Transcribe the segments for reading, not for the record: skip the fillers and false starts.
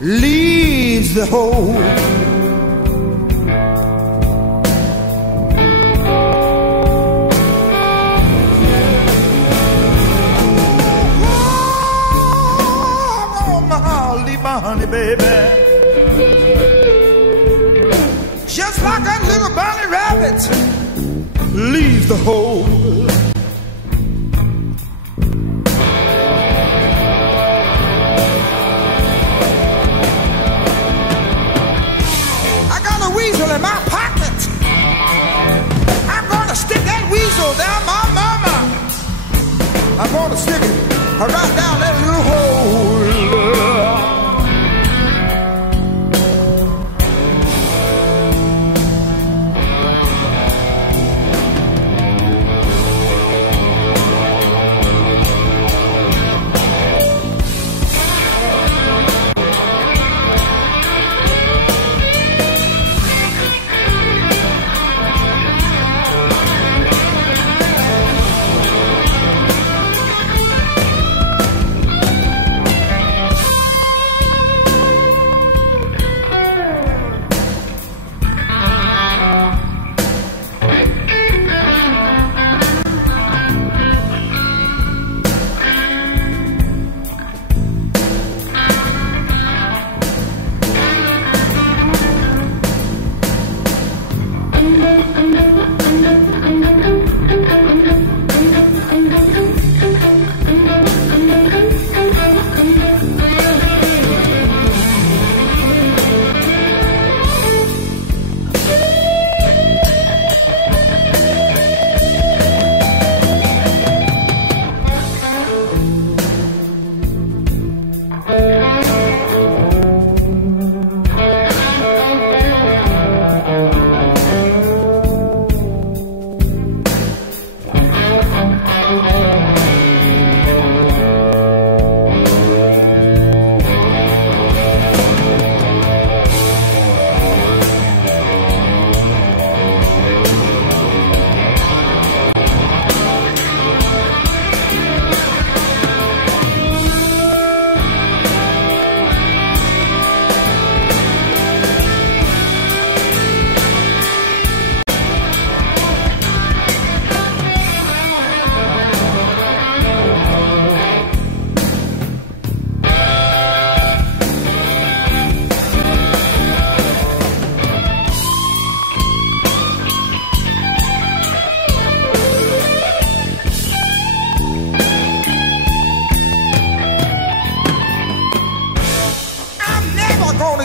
leaves the hole. Oh, leave my honey, baby. Just like that little bunny rabbit leaves the hole. In my pocket, I'm gonna stick that weasel down my mama. I'm gonna stick it right down that little hole.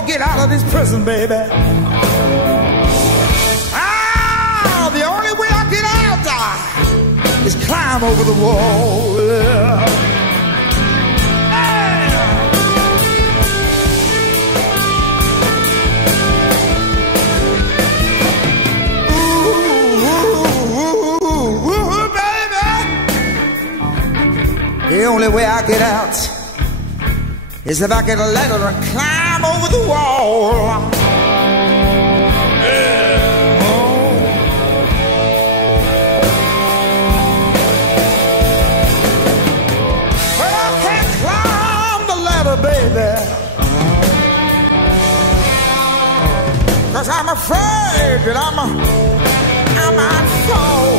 Get out of this prison, baby. The only way I get out is climb over the wall. Ooh, baby. The only way I get out is if I get a ladder and climb over the wall. Yeah. Oh. But I can't climb the ladder, baby, 'cause I'm afraid that I might fall.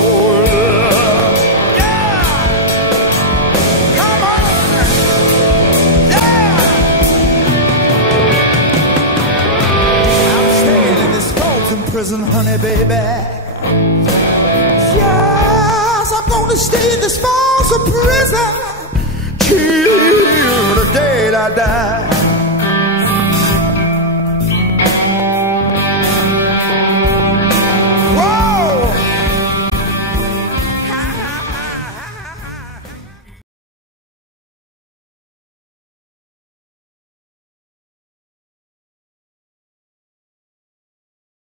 Prison, honey, baby. Yes, I'm gonna stay in this false prison till the day I die.